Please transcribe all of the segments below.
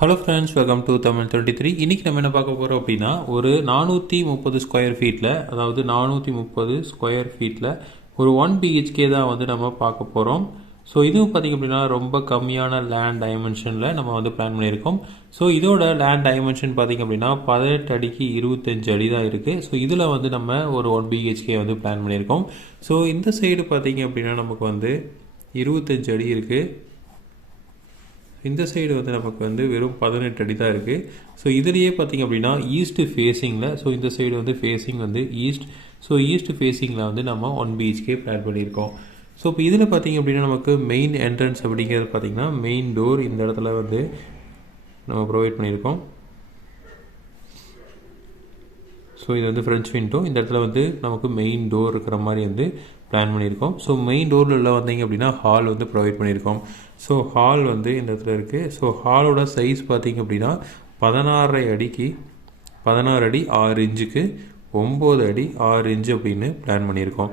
Hello friends welcome to Tamil twenty three இன்றைக்கி நம்ம என்ன பார்க்க போகிறோம் அப்படின்னா ஒரு நானூற்றி முப்பது ஸ்கொயர் ஃபீட்டில் அதாவது நானூற்றி முப்பது ஸ்கொயர் ஃபீட்டில் ஒரு ஒன் பிஹெச்கே தான் வந்து நம்ம பார்க்க போகிறோம் ஸோ இதுவும் பார்த்திங்க அப்படின்னா ரொம்ப கம்மியான லேண்ட் டைமென்ஷனில் நம்ம வந்து பிளான் பண்ணியிருக்கோம். ஸோ இதோட லேண்ட் டைமென்ஷன் பார்த்திங்க அப்படின்னா பதினெட்டு அடிக்கு இருபத்தஞ்சு அடி தான் இருக்குது ஸோ இதில் வந்து நம்ம ஒரு ஒன் பிஹெச்கே வந்து பிளான் பண்ணியிருக்கோம். ஸோ இந்த சைடு பார்த்திங்க அப்படின்னா நமக்கு வந்து இருபத்தஞ்சு அடி இருக்குது இந்த சைடு வந்து நமக்கு வந்து வெறும் பதினெட்டு அடி தான் இருக்குது ஸோ இதுலேயே பார்த்திங்க அப்படின்னா ஈஸ்ட் ஃபேஸிங்கில் ஸோ இந்த சைடு வந்து ஃபேஸிங் வந்து ஈஸ்ட் ஸோ ஈஸ்ட் ஃபேஸிங்கில் வந்து நம்ம ஒன் பிஹெச்கே பிளான் பண்ணியிருக்கோம். ஸோ இப்போ இதில் பார்த்திங்க அப்படின்னா நமக்கு மெயின் என்ட்ரன்ஸ் அப்படிங்கிறது பார்த்திங்கன்னா மெயின் டோர் இந்த இடத்துல வந்து நம்ம ப்ரொவைட் பண்ணியிருக்கோம். ஸோ இது வந்து ஃப்ரெஞ்ச் விண்டோ இந்த இடத்துல வந்து நமக்கு மெயின் டோர் இருக்கிற மாதிரி வந்து பிளான் பண்ணியிருக்கோம். ஸோ மெயின் டோரில் உள்ள வந்தீங்க அப்படின்னா ஹால் வந்து ப்ரொவைட் பண்ணியிருக்கோம். ஸோ ஹால் வந்து இந்த இடத்துல இருக்குது ஸோ ஹாலோட சைஸ் பார்த்திங்க அப்படின்னா பதினாறரை அடிக்கு பதினாறு அடி ஆறு இன்ச்சுக்கு ஒம்பது அடி ஆறு இன்ச்சு அப்படின்னு பிளான் பண்ணியிருக்கோம்.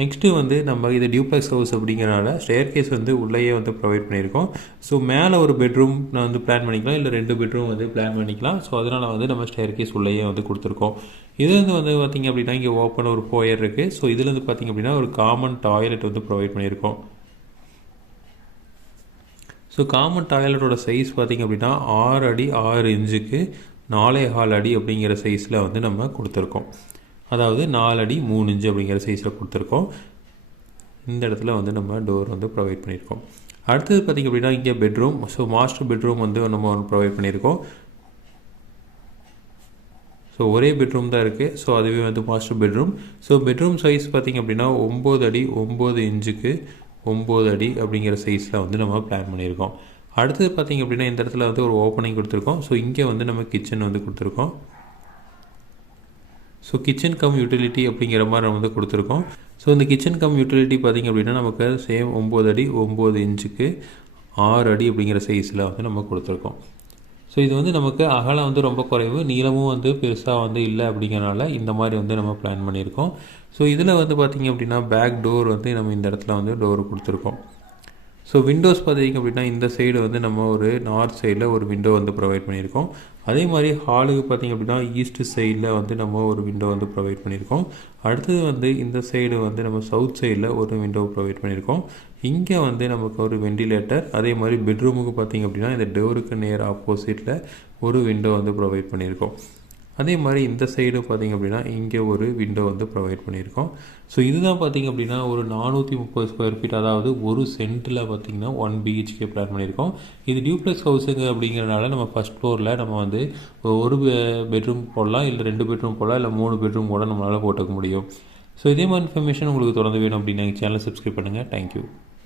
நெக்ஸ்ட்டு வந்து நம்ம இது டியூப்ளெக்ஸ் ஹவுஸ் அப்படிங்கிறனால ஸ்டேர் கேஸ் வந்து உள்ளேயே வந்து ப்ரொவைட் பண்ணியிருக்கோம். ஸோ மேலே ஒரு பெட்ரூம் நான் வந்து பிளான் பண்ணிக்கலாம் இல்லை ரெண்டு பெட்ரூம் வந்து பிளான் பண்ணிக்கலாம். ஸோ அதனால் வந்து நம்ம ஸ்டேர் கேஸ் உள்ளேயே வந்து கொடுத்துருக்கோம். இது வந்து வந்து பார்த்திங்க அப்படின்னா இங்கே ஓப்பன் ஒரு போயர் இருக்குது ஸோ இதில் வந்து பார்த்திங்க அப்படின்னா ஒரு காமன் டாய்லெட் வந்து ப்ரொவைட் பண்ணியிருக்கோம். ஸோ காமன் டாய்லெட்டோட சைஸ் பார்த்திங்க அப்படின்னா ஆறு அடி ஆறு இன்ச்சுக்கு நாலே ஹால் அடி அப்படிங்கிற சைஸில் வந்து நம்ம கொடுத்துருக்கோம். அதாவது நாலு அடி மூணு இன்ச்சு அப்படிங்கிற சைஸில் கொடுத்துருக்கோம். இந்த இடத்துல வந்து நம்ம டோர் வந்து ப்ரொவைட் பண்ணியிருக்கோம். அடுத்தது பார்த்திங்க அப்படின்னா இங்கே பெட்ரூம் ஸோ மாஸ்டர் பெட்ரூம் வந்து நம்ம ஒன்று ப்ரொவைட் பண்ணியிருக்கோம். ஸோ ஒரே பெட்ரூம் தான் இருக்குது ஸோ அதுவே வந்து master bedroom so bedroom size பார்த்திங்க அப்படின்னா ஒம்பது அடி ஒம்பது இன்ச்சுக்கு ஒம்பது அடி அப்படிங்கிற சைஸில் வந்து நம்ம பிளான் பண்ணியிருக்கோம். அடுத்தது பார்த்திங்க அப்படின்னா இந்த இடத்துல வந்து ஒரு ஓப்பனிங் கொடுத்துருக்கோம். ஸோ இங்கே வந்து நம்ம கிச்சன் வந்து கொடுத்துருக்கோம். ஸோ கிச்சன் கம் யூட்டிலிட்டி அப்படிங்கிற மாதிரி நம்ம வந்து கொடுத்துருக்கோம். ஸோ இந்த கிச்சன் கம் யூட்டிலிட்டி பார்த்திங்க அப்படின்னா நமக்கு சேம் ஒம்பது அடி ஒம்பது இன்ச்சுக்கு ஆறு அடி அப்படிங்கிற சைஸில் வந்து நம்ம கொடுத்துருக்கோம். ஸோ இது வந்து நமக்கு அகலம் வந்து ரொம்ப குறைவு நீளமும் வந்து பெருசாக வந்து இல்லை அப்படிங்கிறனால இந்த மாதிரி வந்து நம்ம பிளான் பண்ணியிருக்கோம். ஸோ இதில் வந்து பார்த்திங்க அப்படின்னா பேக் டோர் வந்து நம்ம இந்த இடத்துல வந்து டோர் கொடுத்துருக்கோம். ஸோ விண்டோஸ் பார்த்தீங்க அப்படின்னா இந்த சைடு வந்து நம்ம ஒரு நார்த் சைடில் ஒரு விண்டோ வந்து ப்ரொவைட் பண்ணியிருக்கோம். அதே மாதிரி ஹாலுக்கு பார்த்திங்க அப்படின்னா ஈஸ்ட் சைடில் வந்து நம்ம ஒரு விண்டோ வந்து ப்ரொவைட் பண்ணியிருக்கோம். அடுத்தது வந்து இந்த சைடு வந்து நம்ம சவுத் சைடில் ஒரு விண்டோ ப்ரொவைட் பண்ணியிருக்கோம். இங்கே வந்து நமக்கு ஒரு வெண்டிலேட்டர் அதே மாதிரி பெட்ரூமுக்கு பார்த்திங்க அப்படின்னா இந்த டோருக்கு நேர் ஆப்போசிட்டில் ஒரு விண்டோ வந்து ப்ரொவைட் பண்ணியிருக்கோம். அதே மாதிரி இந்த சைடு பார்த்திங்க அப்படின்னா இங்கே ஒரு விண்டோ வந்து ப்ரொவைட் பண்ணியிருக்கோம். ஸோ இதுதான் பார்த்திங்க அப்படின்னா ஒரு நானூற்றி முப்பது ஸ்கொயர் ஃபீட் அதாவது ஒரு சென்ட்டில் பார்த்திங்கன்னா ஒன் பிஹெச்கே பிளான் பண்ணியிருக்கோம். இது டியூப்ளெக்ஸ் ஹவுஸுங்க அப்படிங்கிறனால நம்ம ஃபஸ்ட் ஃப்ளோரில் நம்ம வந்து ஒரு பெட்ரூம் போடலாம் இல்லை ரெண்டு பெட்ரூம் போடலாம் இல்லை மூணு பெட்ரூம் கூட நம்மளால் போட்டுக்க முடியும். ஸோ இதே மாதிரி இன்ஃபர்மேஷன் உங்களுக்கு தொடர்ந்து வேணும் அப்படின்னா சேனலை சப்ஸ்கிரைப் பண்ணுங்கள் தேங்க்யூ